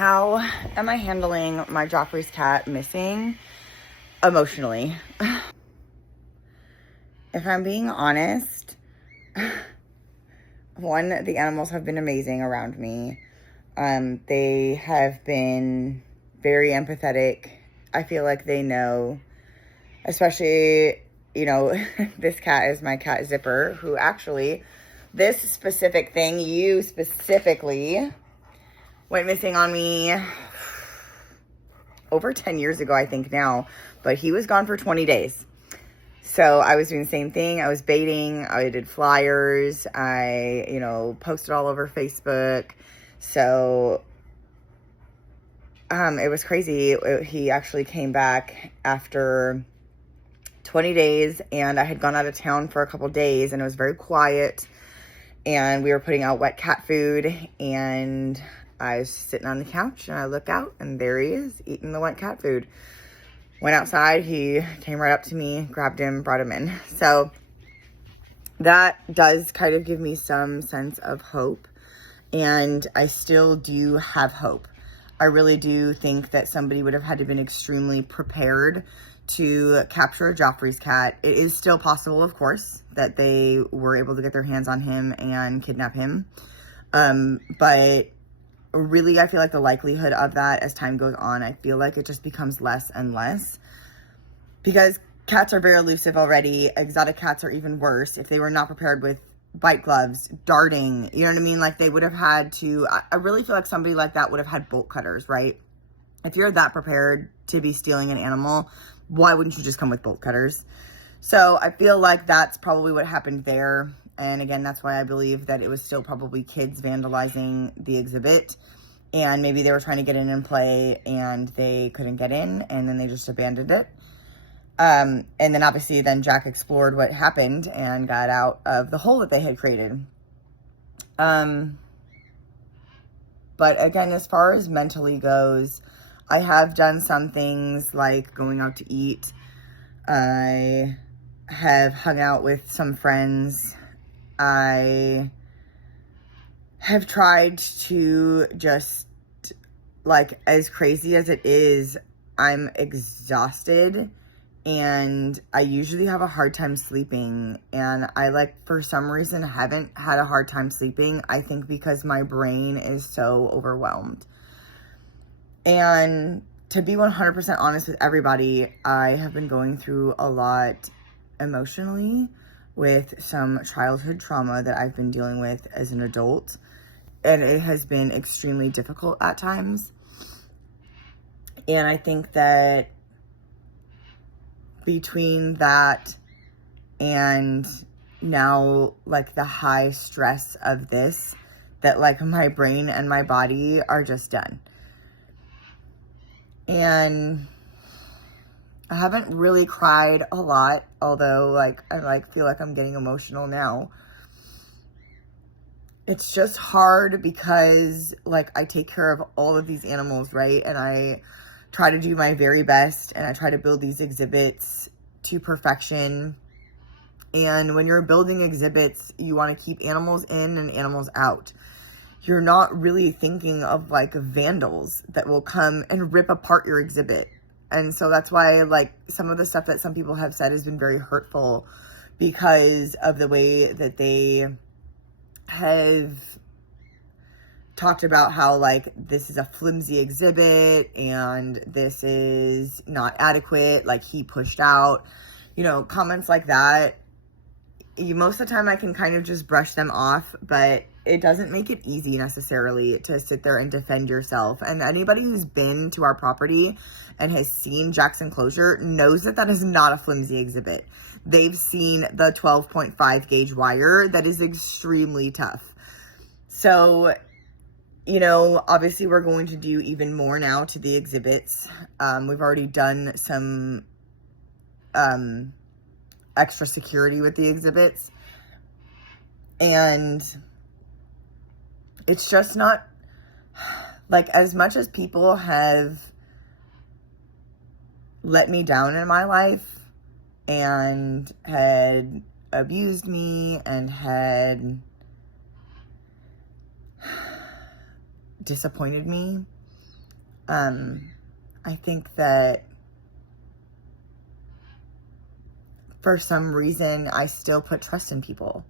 How am I handling my Geoffroy's cat missing emotionally? If I'm being honest, one, the animals have been amazing around me. They have been very empathetic. I feel like they know, especially, this cat is my cat Zipper, who actually, this specific thing, you specifically went missing on me over 10 years ago, I think now, but he was gone for 20 days. So I was doing the same thing. I was baiting. I did flyers. I, posted all over Facebook. So it was crazy. He actually came back after 20 days, and I had gone out of town for a couple days, and it was very quiet, and we were putting out wet cat food, and I was sitting on the couch, and I look out, and there he is, eating the wet cat food. Went outside, he came right up to me, grabbed him, brought him in. So that does kind of give me some sense of hope, and I still do have hope. I really do think that somebody would have had to been extremely prepared to capture Geoffroy's cat. It is still possible, of course, that they were able to get their hands on him and kidnap him. But really, I feel like the likelihood of that as time goes on, I feel like it just becomes less and less, because cats are very elusive already. Exotic cats are even worse. If they were not prepared with bite gloves, darting, you know what I mean? Like, they would have had to, I really feel like somebody like that would have had bolt cutters, right? If you're that prepared to be stealing an animal, why wouldn't you just come with bolt cutters? So I feel like that's probably what happened there. And again, that's why I believe that it was still probably kids vandalizing the exhibit. And maybe they were trying to get in and play, and they couldn't get in, and then they just abandoned it. And then obviously then Jack explored what happened and got out of the hole that they had created. But again, as far as mentally goes, I have done some things like going out to eat. I have hung out with some friends. I have tried to just, like, as crazy as it is, I'm exhausted, and I usually have a hard time sleeping, and I, for some reason, haven't had a hard time sleeping. I think because my brain is so overwhelmed. And to be 100% honest with everybody, I have been going through a lot emotionally with some childhood trauma that I've been dealing with as an adult. And it has been extremely difficult at times. And I think that between that and now, the high stress of this, that, my brain and my body are just done. And I haven't really cried a lot, although, I, feel like I'm getting emotional now. It's just hard because, I take care of all of these animals, right? And I try to do my very best, and I try to build these exhibits to perfection. And when you're building exhibits, you want to keep animals in and animals out. You're not really thinking of, vandals that will come and rip apart your exhibit. And so that's why, some of the stuff that some people have said has been very hurtful, because of the way that they have talked about how, this is a flimsy exhibit, and this is not adequate, he pushed out, comments like that. Most of the time I can kind of just brush them off, but it doesn't make it easy necessarily to sit there and defend yourself. And anybody who's been to our property and has seen Jack's enclosure knows that that is not a flimsy exhibit. They've seen the 12.5 gauge wire that is extremely tough. So, obviously we're going to do even more now to the exhibits. We've already done some extra security with the exhibits. And it's just not, as much as people have let me down in my life and had abused me and had disappointed me, I think that for some reason, I still put trust in people.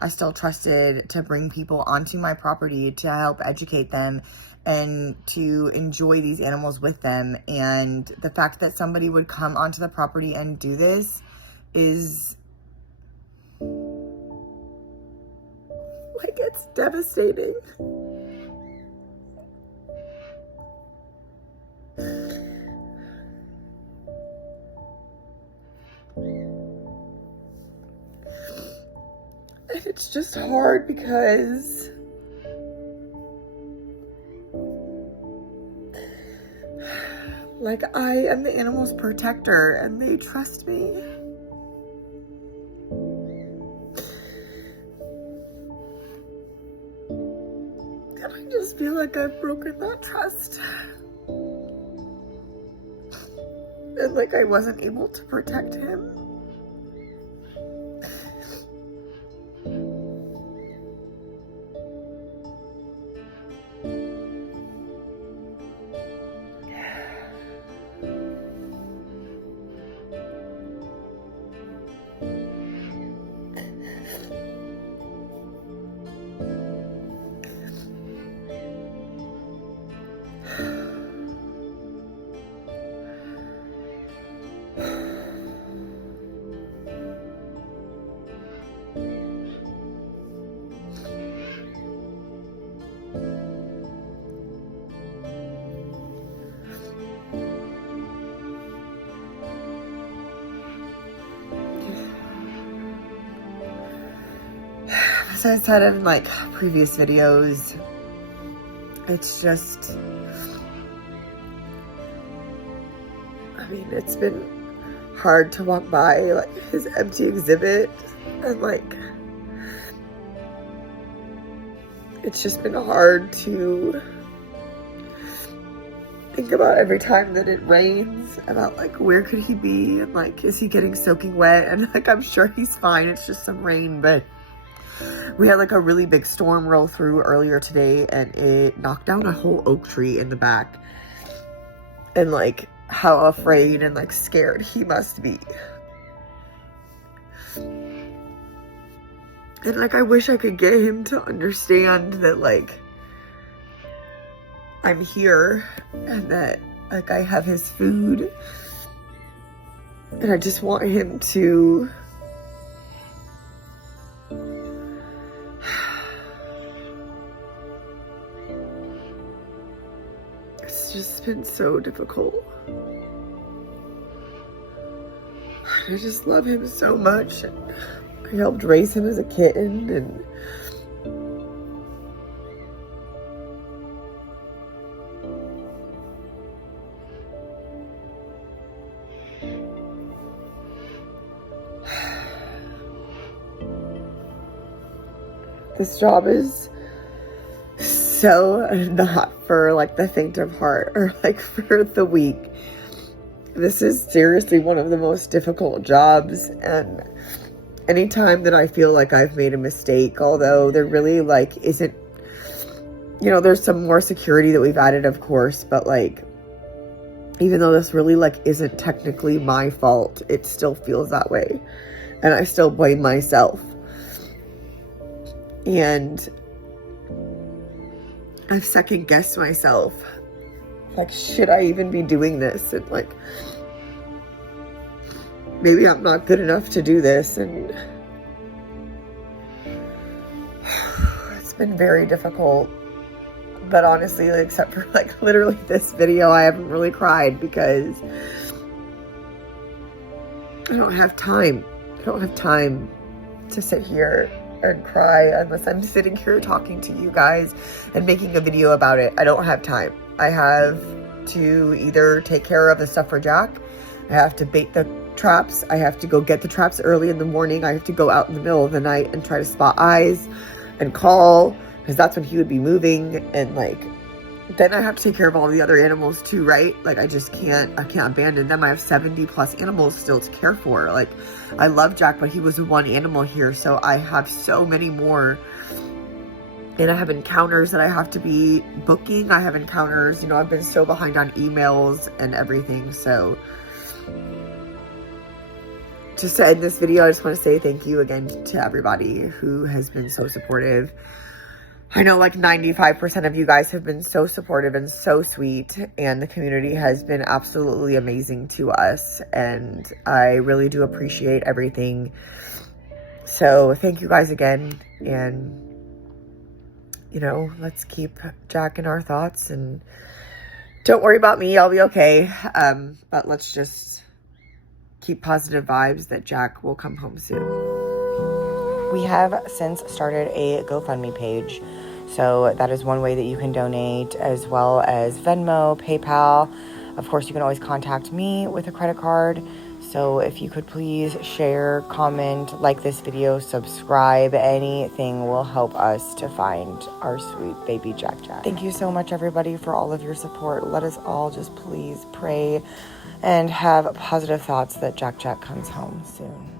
I still trusted to bring people onto my property to help educate them and to enjoy these animals with them. And the fact that somebody would come onto the property and do this is, like, it's devastating. And it's just hard because like, I am the animal's protector and they trust me. And I just feel like I've broken that trust. And like I wasn't able to protect him. As I said in like previous videos, it's just, I mean, it's been hard to walk by like his empty exhibit, and like it's just been hard to think about every time that it rains, about like where could he be, and like is he getting soaking wet, and like I'm sure he's fine, it's just some rain. But we had like a really big storm roll through earlier today, and it knocked down a whole oak tree in the back. And like how afraid and like scared he must be. And like I wish I could get him to understand that like I'm here and that like I have his food. And I just want him to just been so difficult. I just love him so much. I helped raise him as a kitten, and this job is so not for like the faint of heart or like for the weak. This is seriously one of the most difficult jobs, and anytime that I feel like I've made a mistake, although there really like isn't, you know, there's some more security that we've added, of course, but like even though this really like isn't technically my fault, it still feels that way, and I still blame myself. And I've second guessed myself. Like, should I even be doing this? And like, maybe I'm not good enough to do this. And it's been very difficult. But honestly, like, except for like literally this video, I haven't really cried because I don't have time. I don't have time to sit here and cry unless I'm sitting here talking to you guys and making a video about it. I don't have time. I have to either take care of the stuff for Jack, I have to bait the traps, I have to go get the traps early in the morning, I have to go out in the middle of the night and try to spot eyes and call, because that's when he would be moving, and like then I have to take care of all the other animals too, right? Like I can't abandon them. I have 70 plus animals still to care for. Like I love Jack, but he was one animal here, so I have so many more And I have encounters that I have to be booking. I have encounters, you know, I've been so behind on emails and everything. So just to end this video, I just want to say thank you again to everybody who has been so supportive. I know like 95% of you guys have been so supportive and so sweet, and the community has been absolutely amazing to us, and I really do appreciate everything. So thank you guys again, and you know, let's keep Jack in our thoughts, and don't worry about me, I'll be okay. But let's just keep positive vibes that Jack will come home soon. We have since started a GoFundMe page. So that is one way that you can donate, as well as Venmo, PayPal. Of course, you can always contact me with a credit card. So if you could please share, comment, like this video, subscribe, anything will help us to find our sweet baby Jack. Thank you so much, everybody, for all of your support. Let us all just please pray and have positive thoughts that Jack comes home soon.